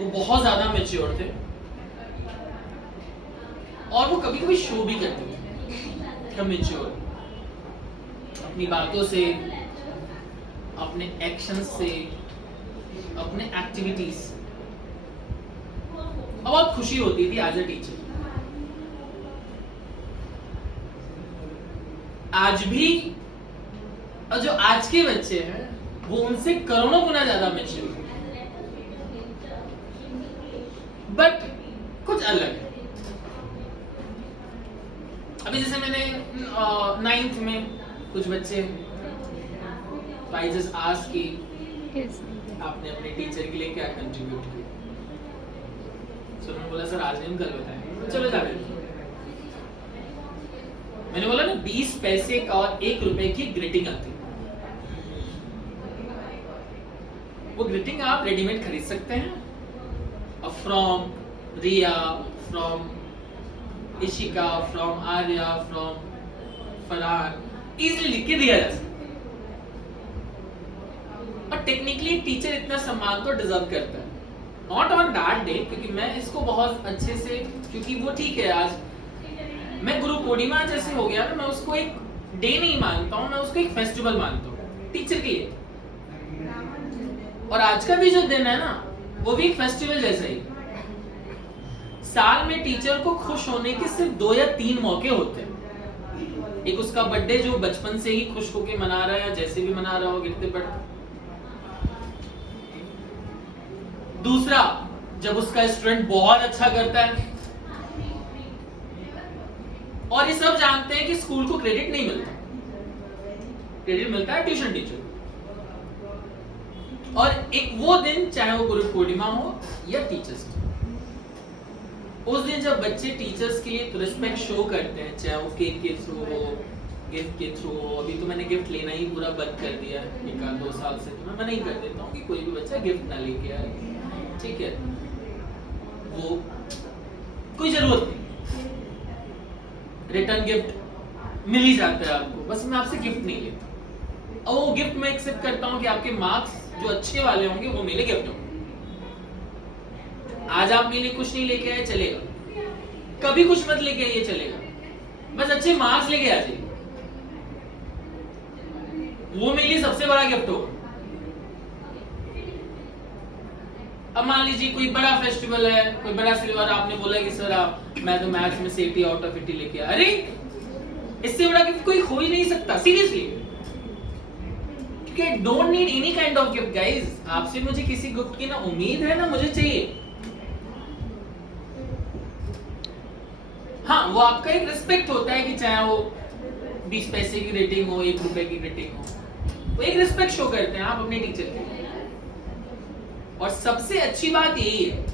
वो बहुत ज्यादा मेच्योर थे और वो कभी कभी शो भी करते थे मेच्योर, अपनी बातों से, अपने एक्शन से, अपने एक्टिविटीज से। और बहुत खुशी होती थी एज अ टीचर। आज भी और जो आज के बच्चे हैं वो उनसे करोड़ों गुना ज्यादा मेच्योर, बट कुछ अलग है। अभी जैसे मैंने 9th में कुछ बच्चे आई जस्ट आस्क कि आपने अपने टीचर के लिए क्या कंट्रीब्यूट किया, तो उन्होंने बोला सर आज नहीं, हम कल बताएंगे। चलो जा रहे। मैंने बोला ना 20 पैसे का और 1 रुपए की ग्रीटिंग आती है। वो ग्रीटिंग आप रेडीमेड खरीद सकते हैं, from Riya, from Ishika, from Arya, from Farhan, easily लिख के दिया जा सकता है। और टेक्निकली टीचर इतना सम्मान तो डिजर्व करता है, नॉट ऑन दैट डे, क्योंकि मैं इसको बहुत अच्छे से, क्योंकि वो ठीक है, आज मैं गुरु पूर्णिमा जैसे हो गया ना, मैं उसको एक डे नहीं मानता हूँ, मैं उसको एक फेस्टिवल मानता हूँ टीचर के लिए। और आज का भी जो दिन है ना, वो भी एक फेस्टिवल जैसा ही। साल में टीचर को खुश होने के सिर्फ 2 या 3 मौके होते हैं। एक उसका बर्थडे जो बचपन से ही खुश होके मना रहा है, या जैसे भी मना रहा हो गिरते पड़ते। दूसरा, जब उसका स्टूडेंट बहुत अच्छा करता है। और ये सब जानते हैं कि स्कूल को क्रेडिट नहीं मिलता, क्रेडिट मिलता है ट्यूशन टीचर। और एक वो दिन, चाहे वो गुरु पूर्णिमा हो या टीचर्स डे, उस दिन जब बच्चे टीचर्स के लिए रिस्पेक्ट शो करते हैं, चाहे वो केक के थ्रू हो, गिफ्ट के थ्रू हो। अभी तो मैंने गिफ्ट लेना ही पूरा बंद कर दिया है, 1-2 साल से तो मैं मना ही कर देता हूँ कि कोई भी बच्चा गिफ्ट ना लेके आए, ठीक है, वो कोई जरूरत नहीं। रिटर्न गिफ्ट मिल ही जाता है आपको, बस मैं आपसे गिफ्ट नहीं लेता। और वो गिफ्ट मैं एक्सेप्ट करता हूँ कि आपके मार्क्स जो अच्छे वाले होंगे वो मेरे गिफ्ट होंगे। आज आप मेरे लिए कुछ नहीं लेके आए चलेगा, कभी कुछ मत लेके आइए चलेगा, बस अच्छे मार्क्स लेके आ जाइए, वो मेरे लिए सबसे बड़ा गिफ्ट होगा। अब मान लीजिए कोई बड़ा फेस्टिवल है, कोई बड़ा सिल्वर, आपने बोला कि सर मैं तो मैथ्स में 80 आउट ऑफ 80 लेके आया। अरे इससे बड़ा गिफ्ट कोई हो ही नहीं सकता, सीरियसली। क्योंकि don't need any kind of gift guys. आपसे मुझे किसी गिफ्ट की ना उम्मीद है ना मुझे चाहिए। हाँ, वो आपका एक रिस्पेक्ट होता है कि चाहे वो 20 पैसे की रेटिंग हो, 1 रुपए की रेटिंग हो, वो एक रिस्पेक्ट शो करते हैं आप अपने टीचर के। और सबसे अच्छी बात यही है,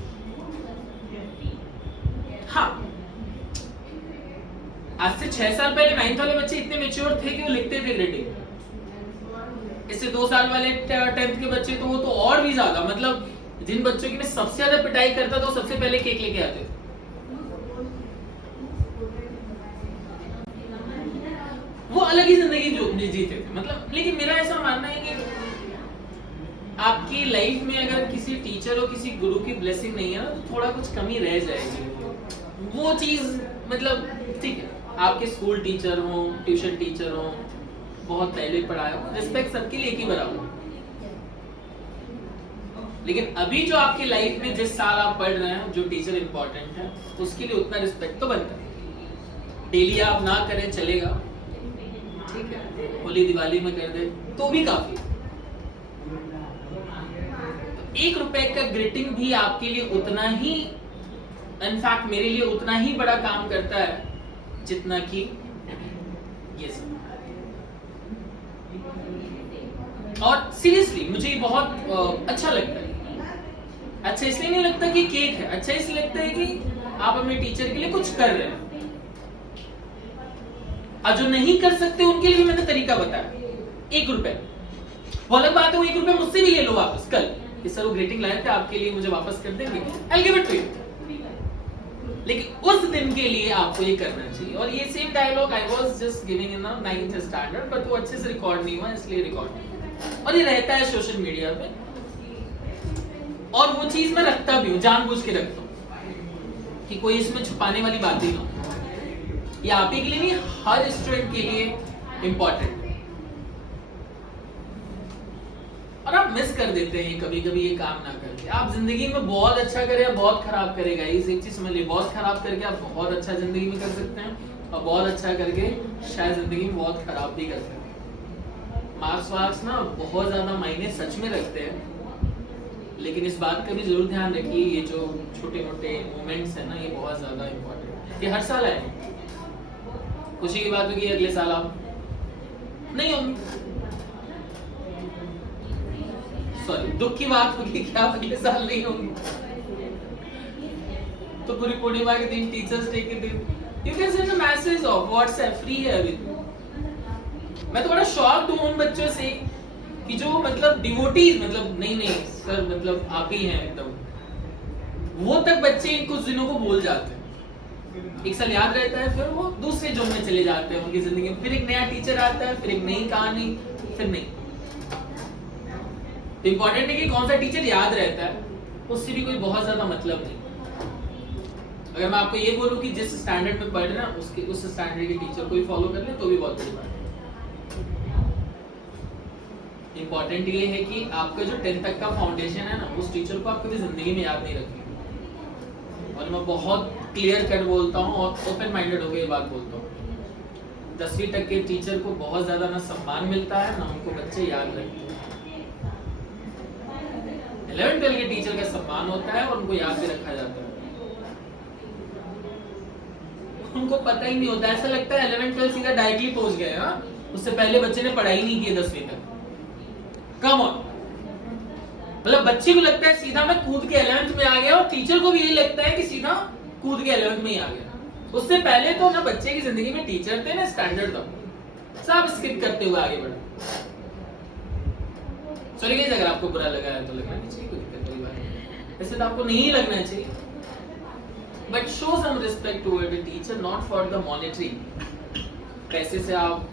हाँ, आज से 6 साल पहले 9th वाले बच्चे इतने मेच्योर थे कि वो लिखते थे ग्रेडिंग। इससे 2 साल वाले 10th के बच्चे तो वो तो और भी ज्यादा, मतलब जिन बच्चों की मैं सबसे ज्यादा पिटाई करता था वो सबसे पहले केक लेके आते थे। वो अलग ही जिंदगी जो जीते थे, मतलब। लेकिन मेरा ऐसा मानना है कि आपकी लाइफ में अगर किसी टीचर और किसी गुरु की ब्लेसिंग नहीं है ना, तो थोड़ा कुछ कमी रह जाएगी। वो चीज, मतलब ठीक है, आपके स्कूल टीचर हो, ट्यूशन टीचर हो, बहुत पहले पढ़ाया हो, रिस्पेक्ट सबके लिए एक ही बराबर। लेकिन अभी जो आपकी लाइफ में जिस साल आप पढ़ रहे हैं, जो टीचर इंपॉर्टेंट है, उसके लिए उतना रिस्पेक्ट तो बनता है। डेली आप ना करें चलेगा, ठीक है, होली दिवाली में कर दे तो भी काफी। 1 रुपए का ग्रीटिंग भी आपके लिए उतना ही, इनफैक्ट मेरे लिए उतना ही बड़ा काम करता है जितना कि ये सब। और सीरियसली मुझे ये बहुत अच्छा लगता है। अच्छा इसलिए नहीं लगता कि केक है, अच्छा इसलिए लगता है कि आप अपने टीचर के लिए कुछ कर रहे हैं। और जो नहीं कर सकते उनके लिए भी मैंने तरीका बताया। 1 रुपए, वो अलग बात है, वो 1 रुपए मुझसे भी ले लो वापस कल कि सर वो ग्रीटिंग लाए थे आपके लिए, मुझे वापस कर देंगे, I'll give it to you। लेकिन उस दिन के लिए आपको ये करना चाहिए। और ये same dialogue I was just giving in 9th standard, but वो अच्छे से रिकॉर्ड नहीं हुआ, इसलिए रिकॉर्ड नहीं। और ये रहता है सोशल मीडिया पे। और वो चीज मैं रखता भी हूँ, जानबूझ के रखता हूँ कि कोई इसमें छुपाने वाली बात ही ना हो। ये आप ही के लिए नहीं, हर स्टूडेंट के लिए इंपॉर्टेंट। और आप मिस कर देते हैं कभी कभी ये काम ना करके। आप जिंदगी में बहुत अच्छा करें या बहुत खराब करेगा, इस एक चीज समझ लीजिए, बहुत खराब करके आप बहुत अच्छा जिंदगी में कर सकते हैं, और बहुत अच्छा करके शायद जिंदगी में बहुत खराब भी कर सकते हैं। मार्क्स वार्क्स ना बहुत ज्यादा मायने सच में रखते हैं, लेकिन इस बात का भी जरूर ध्यान रखिए, ये जो छोटे मोटे मोमेंट्स है ना, ये बहुत ज्यादा इंपॉर्टेंट है। ये हर साल आए, खुशी की बात होगी अगले साल आप नहीं होंगे, सॉरी दुख की बात होगी क्या अगले साल नहीं होंगी। तो पूरी पूर्णिमा के दिन, टीचर्स डे के दिन, you can send a message of WhatsApp, free है अभी। मैं तो बड़ा शॉक्ड हूं उन बच्चों से कि जो मतलब डिवोटीज, मतलब नहीं सर, मतलब आप ही हैं एकदम, वो तक बच्चे इन कुछ दिनों को भूल जाते हैं। एक साल याद रहता है, फिर वो दूसरे जोन में चले जाते हैं उनकी जिंदगी में, फिर एक नया टीचर आता है, फिर एक नई कहानी, फिर नहीं। तो इंपॉर्टेंट है कि कौन सा टीचर याद रहता है, उससे भी कोई बहुत ज्यादा मतलब नहीं। अगर मैं आपको ये बोलूं कि जिस स्टैंडर्ड में पढ़ रहे हैं उसके उस स्टैंडर्ड के टीचर को ही फॉलो कर ले, तो भी बहुत बड़ी बात है। इंपॉर्टेंट ये है कि आपका जो 10th तक का फाउंडेशन है ना, उस टीचर को आप कभी जिंदगी में याद नहीं रखेंगे। और मैं बहुत क्लियर कट बोलता हूँ और ओपन माइंडेड होकर ये बात बोलता हूँ, 10वीं तक के टीचर को बहुत ज्यादा ना सम्मान मिलता है, ना उनको बच्चे याद रखते हैं। 11th 12th के टीचर का सम्मान होता है और उनको याद भी रखा जाता है। उनको पता ही नहीं होता, ऐसा लगता है 11th 12th सीधा डायरेक्टली पहुंच गए, हाँ, उससे पहले बच्चे ने पढ़ाई नहीं की 10वीं तक। कम ऑन, मतलब बच्चे को लगता है सीधा मैं कूद के 11th में आ गया, और टीचर को भी यही लगता है कि सीधा कूद के 11th में ही आ गया। उससे पहले तो ना बच्चे की जिंदगी में टीचर थे ना स्टैंडर्ड था, सब स्किप करते हुए आगे बढ़ा। सॉरी गाइस, अगर आपको बुरा लगा है तो लगना नहीं चाहिए, कोई दिक्कत वाली बात नहीं, ऐसे तो आपको नहीं लगना चाहिए। But show some respect toward the teacher, not for the monetary. पैसे से आप,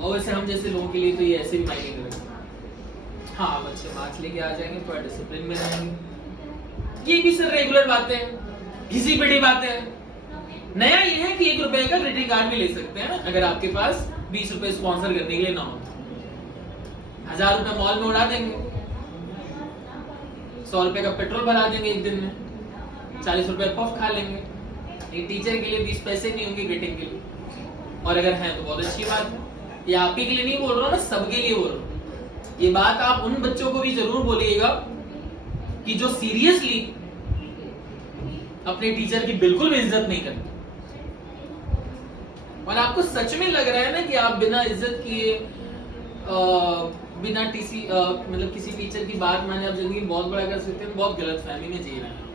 और वैसे हम जैसे लोगों के लिए तो ये ऐसे भी मायने नहीं रखते। हाँ, बच्चे मार्क्स लेके आ जाएंगे, थोड़ा डिसिप्लिन में रहेंगे, ये भी सर रेगुलर बातें हैं, घिसी पिटी बातें हैं। नया ये है कि 1 रुपए का ग्रीटिंग कार्ड भी ले सकते हैं अगर आपके पास 20 रुपए स्पॉन्सर करने के लिए ना हो। 1000 रुपए मॉल में उड़ा देंगे, 100 रुपए का पेट्रोल भरा देंगे एक दिन में, 40 रुपए पफ खा लेंगे। एक टीचर के लिए 20 पैसे नहीं होंगे ग्रीटिंग के लिए, और अगर है तो बहुत अच्छी बात है। ये आप ही के लिए नहीं बोल रहा हूँ, मैं सबके लिए बोल रहा हूँ। ये बात आप उन बच्चों को भी जरूर बोलिएगा कि जो सीरियसली अपने टीचर की बिल्कुल भी इज्जत नहीं करते, और आपको सच में लग रहा है ना कि आप बिना इज्जत किए, बिना मतलब किसी टीचर की बात माने आप जिंदगी में बहुत बड़ा कर सकते हैं, बहुत गलत फहमी में जी रहे हैं।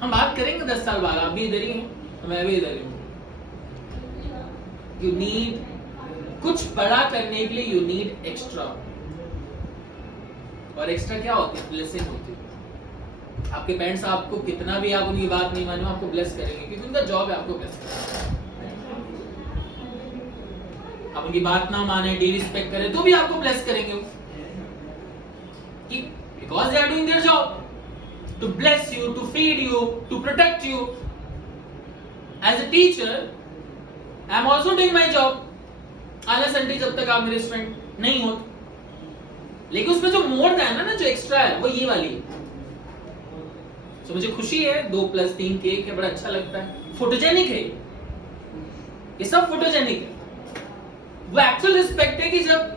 हम बात करेंगे 10 साल बाद, आप भी इधर ही हैं, मैं भी इधर ही हूँ। यू नीड, कुछ बड़ा करने के लिए यू नीड एक्स्ट्रा, और एक्स्ट्रा क्या होती है? ब्लेसिंग होती है। आपके पेरेंट्स आपको कितना भी आप उनकी बात नहीं माने, आपको ब्लेस करेंगे, क्योंकि उनका जॉब है आपको ब्लेस करना। आप उनकी बात ना माने, डिसरिस्पेक्ट करें, तो भी आपको ब्लेस करेंगे कि because they are doing their job to bless you, to feed you, to protect you. As a teacher I am also doing my job, unless until जब तक आप मेरे स्टूडेंट नहीं हो। लेकिन उसमें जो मोर है ना, जो एक्स्ट्रा है, वो ये वाली है। तो मुझे खुशी है 2+3 केक है, बड़ा अच्छा लगता है, फोटोजेनिक है, ये सब फोटोजेनिक है। वो एक्चुअल रिस्पेक्ट है कि जब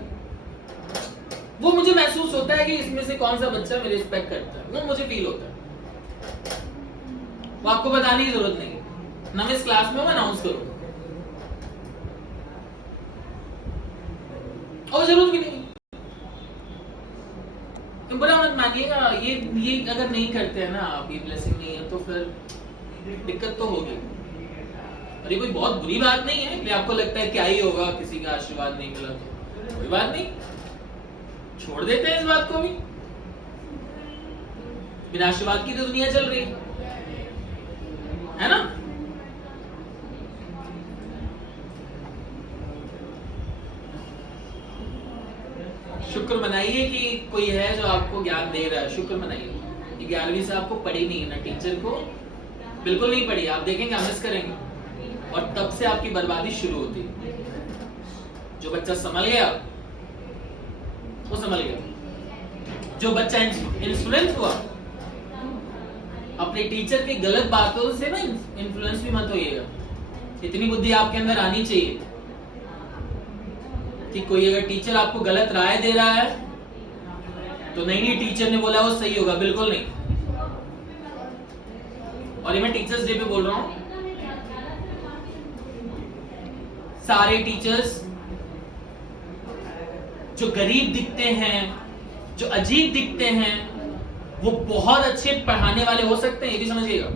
वो मुझे महसूस होता है कि इसमें से कौन सा बच्चा मेरी रिस्पेक्ट करता है, वो मुझे फील होता है। वो आपको बताने की जरूरत नहीं है, ना मैं इस क्लास में अनाउंस करूँ, और जरूरत भी नहीं। बुरा मत मानिएगा, ये अगर नहीं करते हैं ना आप, ये ब्लेसिंग नहीं है, तो फिर दिक्कत तो होगी। और ये कोई बहुत बुरी बात नहीं है कि आपको लगता है क्या ही होगा किसी का आशीर्वाद नहीं मिला तो, कोई बात नहीं, छोड़ देते हैं इस बात को भी। बिना आशीर्वाद की तो दुनिया चल रही है ना। शुक्र शुक्र मनाइए कि कोई है जो आपको ज्ञान दे रहा है, शुक्र मनाइए। 11वीं से आपको पढ़ी नहीं है ना, टीचर को बिल्कुल नहीं पढ़ी, आप देखेंगे आप मिस करेंगे और तब से आपकी बर्बादी शुरू होती है। जो बच्चा संभल गया वो संभल गया, जो बच्चा इन्फ्लुएंस हुआ अपने टीचर की गलत बातों से ना, इन्फ्लुएंस भी मत होइएगा। इतनी बुद्धि आपके अंदर आनी चाहिए कि कोई अगर टीचर आपको गलत राय दे रहा है तो नहीं टीचर ने बोला वो सही होगा, बिल्कुल नहीं। और ये मैं टीचर्स डे पे बोल रहा हूं, सारे टीचर्स जो गरीब दिखते हैं, जो अजीब दिखते हैं, वो बहुत अच्छे पढ़ाने वाले हो सकते हैं, ये भी समझिएगा।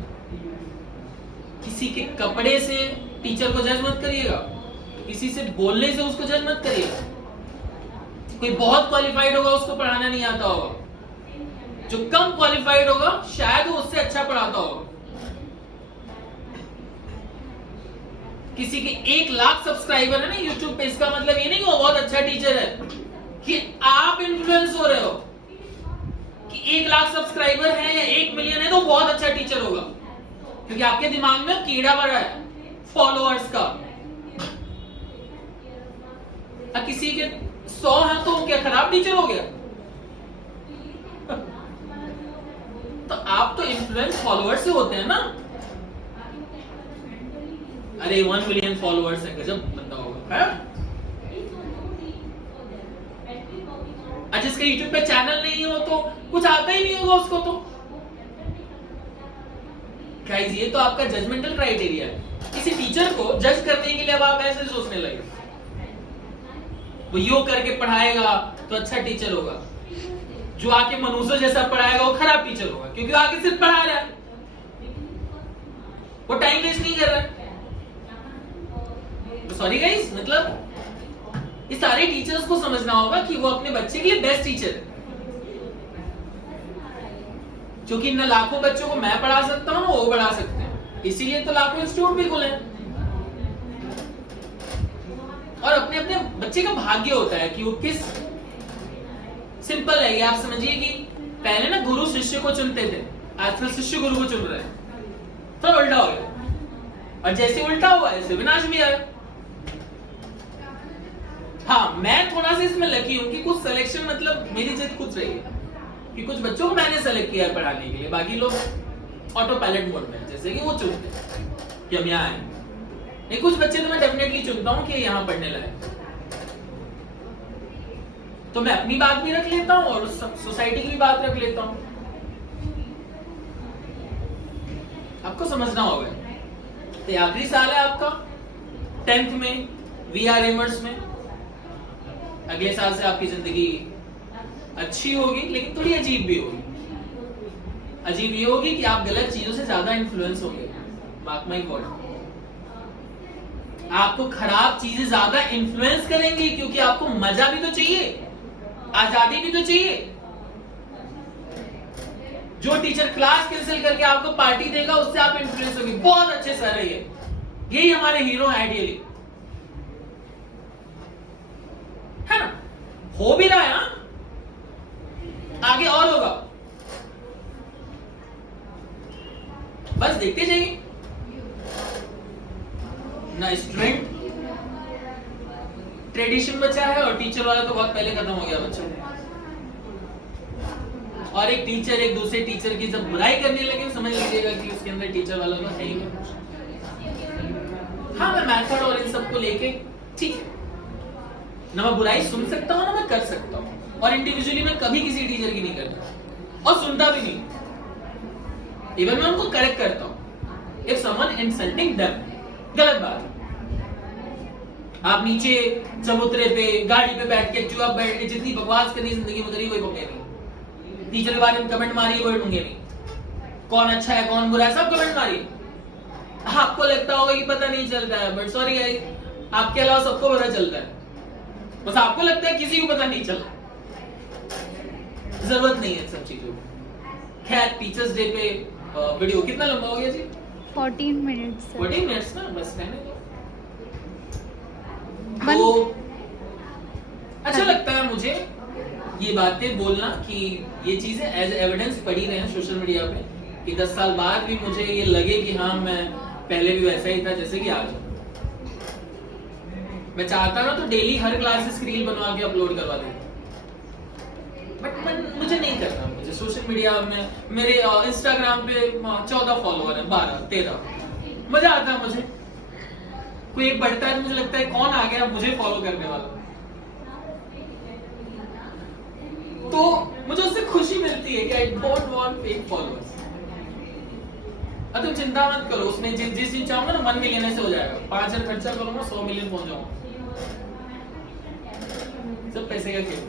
किसी के कपड़े से टीचर को जज मत करिएगा, किसी से बोलने से उसको जज मत करिएगा। कोई बहुत क्वालिफाइड होगा उसको पढ़ाना नहीं आता होगा, जो कम क्वालिफाइड होगा शायद वो उससे अच्छा पढ़ाता होगा। किसी के 1 लाख सब्सक्राइबर है ना यूट्यूब पे, इसका मतलब ये नहीं कि वो बहुत अच्छा टीचर है, कि आप इन्फ्लुएंस हो रहे हो कि 1 लाख सब्सक्राइबर है या 1 मिलियन है तो बहुत अच्छा टीचर होगा, क्योंकि आपके दिमाग में कीड़ा पड़ा है फॉलोअर्स का। किसी के 100 है तो क्या खराब टीचर हो गया? तो आप तो इन्फ्लुएंस फॉलोअर्स से होते हैं ना। अरे 1 मिलियन फॉलोअर्स है, गजब बंदा होगा है? अच्छा, इसका यूट्यूब पे चैनल नहीं हो तो कुछ आता ही नहीं होगा उसको। तो गाइस, ये तो आपका जजमेंटल क्राइटेरिया है। किसी टीचर को जज करने के लिए अब आप ऐसे सोचने लगे, वो योग करके पढ़ाएगा तो अच्छा टीचर होगा, जो आके मनुष्य जैसा पढ़ाएगा वो खराब टीचर होगा, क्योंकि वो आके सिर्फ पढ़ा रहा है, वो टाइम वेस्ट नहीं कर रहा है। तो सॉरी गाइस, मतलब इस सारे टीचर्स को समझना होगा कि वो अपने बच्चे के लिए बेस्ट टीचर है, क्योंकि इन लाखों बच्चों को मैं पढ़ा सकता हूं ना वो पढ़ा सकते हैं, इसीलिए तो लाखों इंस्टीट्यूट भी खुले हैं। और अपने अपने बच्चे का भाग्य होता है कि वो किस, सिंपल है ये, आप समझिए कि पहले ना गुरु शिष्य को चुनते थे, आजकल शिष्य गुरु को चुन रहे हैं, तो उल्टा हो गया। और जैसे उल्टा हुआ ऐसे विनाश भी आया। हाँ, मैं थोड़ा सा इसमें लकी हूं कि कुछ सिलेक्शन, मतलब मेरी जिद कुछ रही है कि कुछ बच्चों को मैंने सेलेक्ट किया है पढ़ाने के लिए, बाकी लोग ऑटो पायलट मोड में, जैसे कि वो चुनते हैं कि हम यहाँ आए। नहीं, कुछ बच्चे तो मैं डेफिनेटली चुनता हूँ कि यहाँ पढ़ने लायक, तो मैं अपनी बात भी रख लेता हूँ और सोसाइटी की भी बात रख लेता हूँ। आपको समझना होगा। तो आखिरी साल है आपका 10th में VR एमर्स में। अगले साल से आपकी जिंदगी अच्छी होगी, लेकिन थोड़ी अजीब भी होगी। अजीब ये होगी कि आप गलत चीजों से ज्यादा इन्फ्लुएंस होंगे। मार्क माय वर्ड, आपको खराब चीजें ज्यादा इन्फ्लुएंस करेंगी, क्योंकि आपको मजा भी तो चाहिए, आजादी भी तो चाहिए। जो टीचर क्लास कैंसिल करके आपको पार्टी देगा उससे आप इन्फ्लुएंस होंगे, बहुत अच्छे सर है ये, यही हमारे हीरो हैं आइडियली, है ना? हो भी रहा है, हाँ? आगे और होगा, बस देखते जाइए ना। स्टूडेंट ट्रेडिशन बचा है और टीचर वाला तो बहुत पहले खत्म हो गया बच्चों। और एक टीचर एक दूसरे टीचर की जब बुराई करने लगे, समझ लीजिएगा कि उसके अंदर टीचर वाला तो है ही नहीं। हाँ, मैं मेथड और इन सबको लेके ठीक ना, मैं बुराई सुन सकता हूँ ना मैं कर सकता हूँ, और इंडिविजुअली मैं कभी किसी टीचर की नहीं करता और सुनता भी नहीं, इवन मैं उनको करेक्ट करता हूँ। इफ समवन इंसल्टिंग देम, गलत बात है। आप नीचे चबूतरे पे गाड़ी पे बैठ के चुप बैठ के जितनी बकवास करनी जिंदगी में करी, कोई बके नहीं। टीचर के बारे में कमेंट मारिए, कोई ढूंढे नहीं। कौन अच्छा है कौन बुरा है सब कमेंट मारिए। आपको लगता होगा कि पता नहीं चलता है, बट सॉरी गाइस, आपके अलावा सबको पता चलता है, बस आपको लगता है किसी को पता नहीं चला। जरूरत नहीं है सब चीजों की। खैर, टीचर्स डे पे वीडियो कितना लंबा हो गया जी? 14 मिनट्स। 14 मिनट्स ना, बस रहने दो। तो अच्छा लगता है मुझे ये बातें बोलना कि ये चीजें एज एविडेंस पड़ी रहे सोशल मीडिया पे, कि 10 साल बाद भी मुझे ये लगे कि हाँ मैं पहले भी वैसा ही था जैसे कि आज। मैं चाहता ना तो डेली हर क्लासेस की रील बनवा के अपलोड करवा देता, बट मुझे नहीं करना। मुझे सोशल मीडिया में मेरे इंस्टाग्राम पे 14 फॉलोअर है, 12 13, मजा आता है मुझे। कोई एक बढ़ता है तो मुझे लगता है कौन आ गया मुझे फॉलो करने वाला, तो मुझे उससे खुशी मिलती है कि I don't want fake followers. अब तुम चिंता मत करो, उसमें जिस दिन चाहूंगा ना 1 मिलियन से हो जाएगा। 5,000 खर्चा करूंगा 100 मिलियन पहुंच जाऊंगा। सब पैसे का खेल।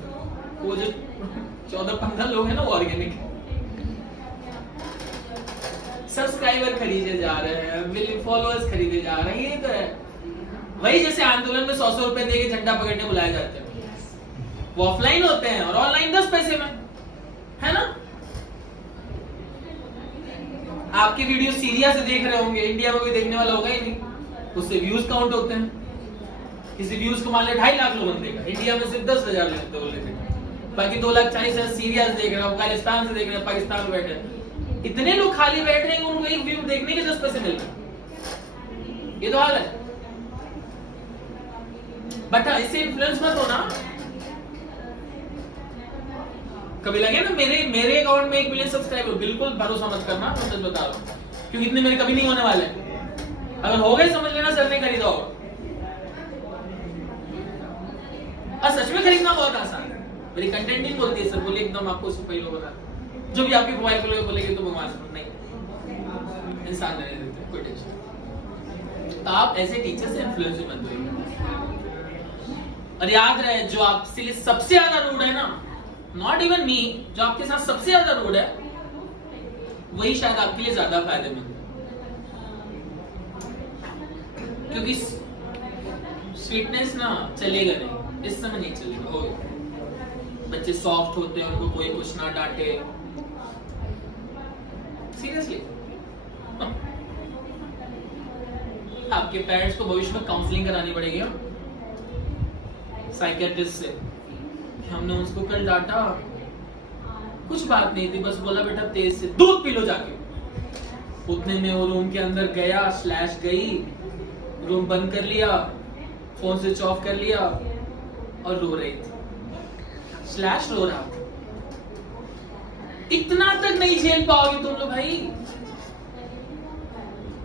वो जो 14-15 लोग हैं ना वो ऑर्गेनिक सब्सक्राइबर खरीदे जा रहे हैं, मिलियन फॉलोअर्स खरीदे जा रहे हैं। ये तो है वही जैसे आंदोलन में 100 रुपए देके झंडा पकड़ने बुलाए जाते हैं, वो ऑफलाइन होते हैं और ऑनलाइन 10 पैसे में, है ना। आपके वीडियो सीरिया से देख रहे होंगे, इंडिया में कोई देखने वाला होगा ही नहीं, उससे व्यूज काउंट होते हैं। किसी व्यूज को मान ले 2.5 लाख लोग देगा, इंडिया में सिर्फ 10,000 लोग बोले, बाकी 2,40,000 सीरिया से देख रहे हैं, अफगानिस्तान से देख रहे हैं, पाकिस्तान में बैठे हैं। इतने लोग खाली बैठ रहे हैं उनको एक व्यू देखने के 10 पैसे मिल रहे। ये तो हाल है। बट इससे इन्फ्लुएंस मत होना। कभी लगे ना मेरे अकाउंट में 1 मिलियन सब्सक्राइबर, बिल्कुल भरोसा मत करना, मैं सच बता रहा हूँ, क्योंकि इतने मेरे कभी नहीं होने वाले। अगर हो गए समझ लेना सर ने खरीदा होगा। और सच में खरीदना बहुत आसान है। मेरी कंटेंट नहीं बोलती है सर, बोले एकदम आपको उससे पहले बता, जो भी आपकी प्रोफाइल खोलोगे बोलेगे तो भगवान से नहीं, इंसान नहीं देते, कोई टेंशन। तो आप ऐसे टीचर से इन्फ्लुएंस मत होइए। और याद रहे जो आपसे लिए सबसे ज्यादा रूड है ना, नॉट इवन मी, जो आपके साथ सबसे ज्यादा रूड है वही शायद आपके लिए ज्यादा फायदेमंद है। क्योंकि स्वीटनेस ना चलेगा नहीं, इस समय नहीं चलेगा। बच्चे सॉफ्ट होते हैं, उनको कोई कुछ ना डांटे, सीरियसली। आपके पेरेंट्स को भविष्य में काउंसलिंग करानी पड़ेगी साइकियाट्रिस्ट से। हमने उसको कल डांटा, कुछ बात नहीं थी, बस बोला बेटा तेज से दूध पी लो जाके। उतने में वो रूम के अंदर गया, स्लैश गई, रूम बंद कर लिया, फोन स्विच ऑफ कर लिया और रो रही थी। स्लैश रो रहा था। इतना तक नहीं झेल पाओगे तुम लोग भाई,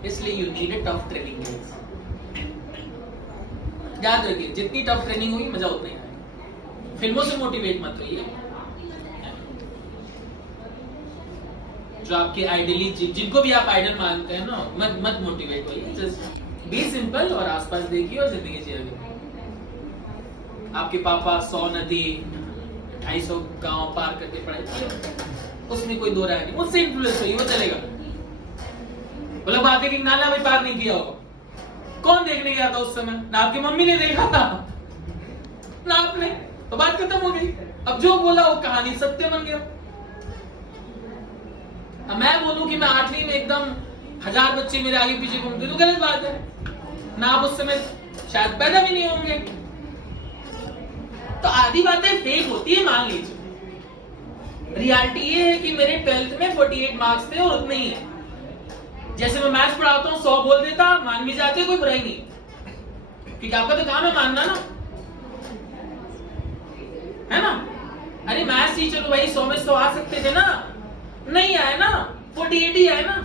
इसलिए you need a tough training. याद रखिए जितनी टफ ट्रेनिंग होगी मजा उतना ही आएगा। फिल्मों से मोटिवेट मत होइए। जो आपके आइडली, जिनको भी आप आइडल मानते हैं ना, मत मोटिवेट होइए। जस्ट बी सिंपल और आसपास देखिए और जिंदगी जिए। आपके पापा 100 नदी 250 गांव पार करके पढ़ाई किए, उसमें कोई दो राय नहीं। मुझसे इन्फ्लुएंस हुई वो चलेगा। बोला बात है कि नाला भी पार नहीं किया होगा, कौन देखने गया था उस समय? ना आपकी मम्मी ने देखा था ना आपने, तो बात खत्म हो गई। अब जो बोला वो कहानी सत्य बन गया। अब मैं बोलूं कि मैं 8वीं में एकदम 1000 बच्चे मेरे आगे पीछे घूमते तो गलत बात है ना। आप उस समय शायद पैदा भी नहीं होंगे। तो आधी बातें फेक होती है मान लीजिए। रियलिटी ये है कि मेरे 12th में 48 मार्क्स थे और उतने ही है। जैसे मैं मैथ्स पढ़ाता हूँ 100 बोल देता, मान भी जाते, कोई बुराई नहीं, क्योंकि आपका तो काम है मानना ना, है ना। अरे मैथ्स टीचर तो भाई 100 में 100 आ सकते थे ना, नहीं आए ना, 48 ही आए ना,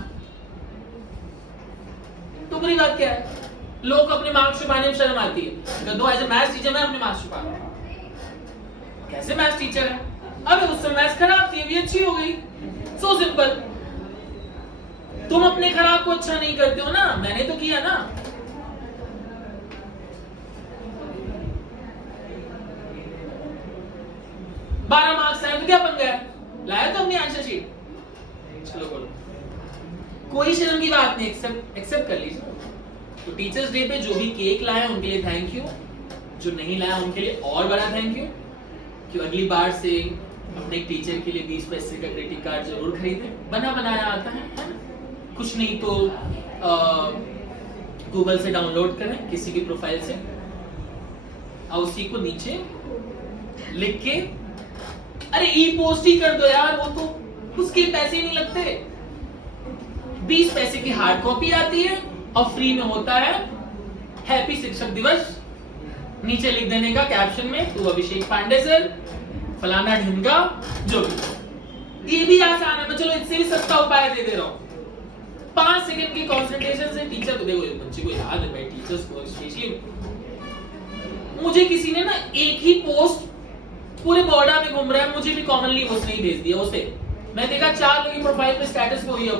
तो बुरी बात क्या है? लोग अपने मार्क्स छुपाने में शर्म आती है। तो एज ए मैथ्स टीचर मैं अपने मार्क्स छुपा रहा हूं। कैसे मैथ्स टीचर है? अब उस समय मैथ्स खराब थी, अभी अच्छी हो गई। So simple. तुम अपने खराब को अच्छा नहीं करते हो ना, मैंने तो किया ना। बारह मार्क्स आए तो क्या बन गया? लाया तो अपनी आंसर शीट। चलो बोलो, कोई शर्म की बात नहीं, एक्सेप्ट कर लीजिए। तो टीचर्स डे पे जो भी केक लाए उनके लिए थैंक यू, जो नहीं लाया उनके लिए और बड़ा थैंक यू। कि अगली बार से अपने टीचर के लिए 20 पैसे का ग्रीटिंग कार्ड जरूर खरीदें। बना बनाया आता है ना? कुछ नहीं तो गूगल से डाउनलोड करें किसी की प्रोफाइल से, और उसी को नीचे लिख के अरे ई पोस्ट ही कर दो यार, वो तो उसके पैसे नहीं लगते। 20 पैसे की हार्ड कॉपी आती है और फ्री में होता है हैप्पी शिक्षक दिवस। नीचे लिख देने का कैप्शन में, तू अभिषेक पांडे सर, फलाना ढिमका, जो भी। ये भी आसान है, मैं चलो इससे भी सस्ता उपाय दे रहा हूं। 5 सेकंड की कंसंट्रेशन से टीचर को, देखो बच्चे को याद है भाई, टीचर्स को स्पेशली। मुझे किसी ने ना एक ही पोस्ट पूरे बॉर्डर में घूम रहा है, मुझे भी कॉमनली उसने ही भेज दिया। उसे मैं देखा 4 लोगों की प्रोफाइल पे स्टेटस पे हुई है